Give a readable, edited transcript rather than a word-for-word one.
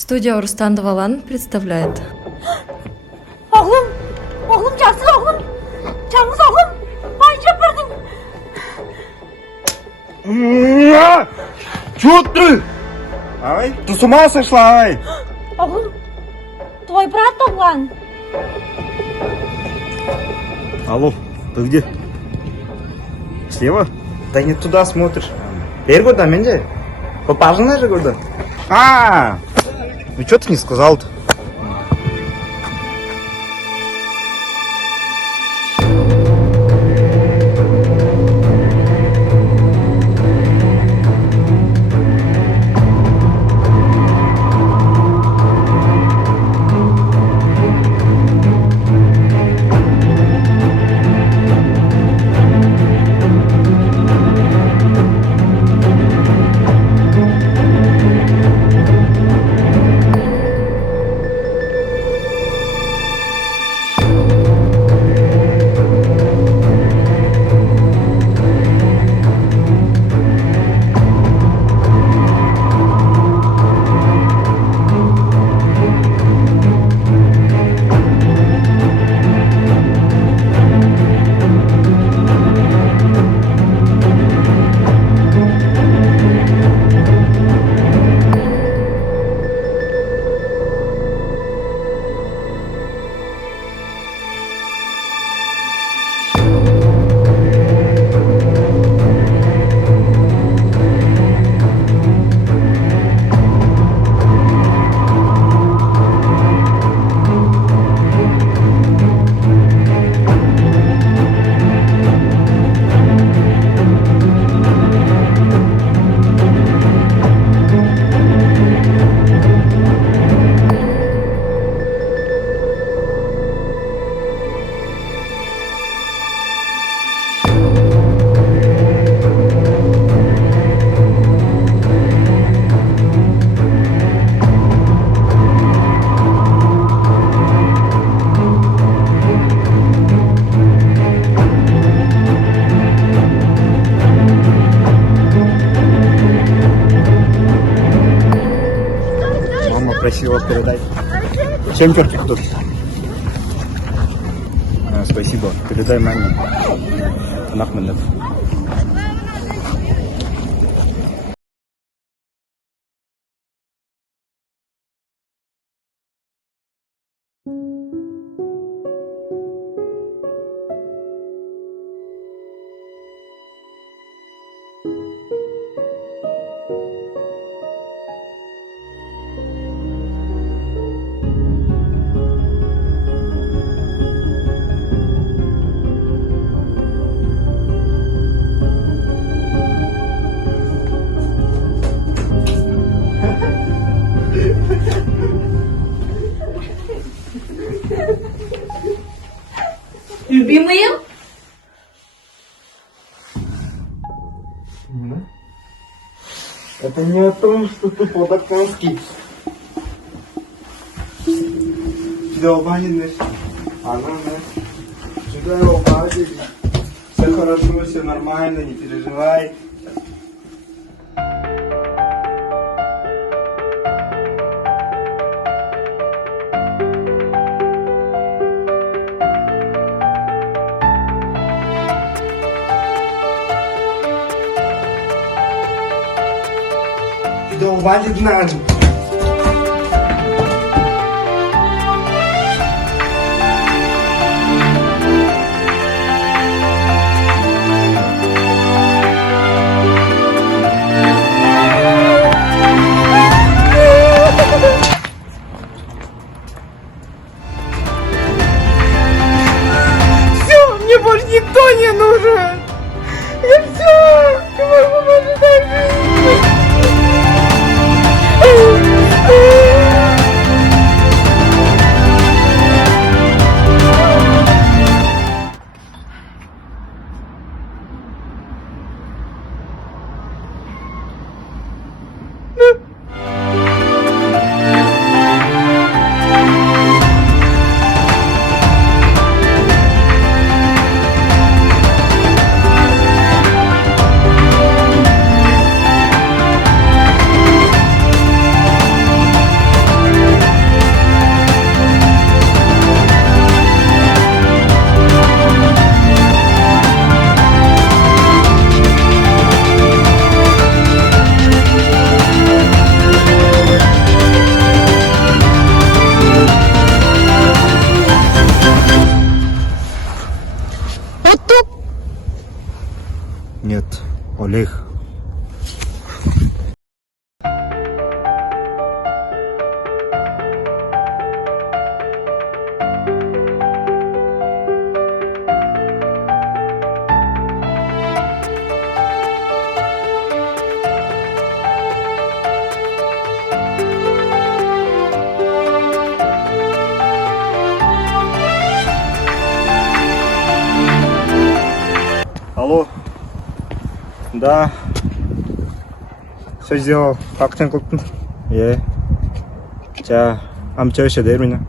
Студия Орустан Давалан представляет. Oğlum, oğlum Cansız oğlum. Canımız oğlum. Bayca pırdım. Чё ты? Ай, ты с ума сошла, ай? Oğlum, твой брат туған. Алло, ты где? Слева? Да не туда смотришь. Бер куда, менде? Попаженная же куда? Ну чё ты не сказал-то? Мама просила передать. Чем чертик тут? Спасибо. Передай маме. Нахмедов. Любимые? Это не о том, что ты по-дакански. Долбанин, она, сюда его базили. Все хорошо, все нормально, не переживай. Долбанин надо. Мне больше никто не нужен. Я все. Не могу больше так жить. Да. Все сделал. Как ты купил? Е. 자, 아무튼 저 있어야 돼, 이러냐.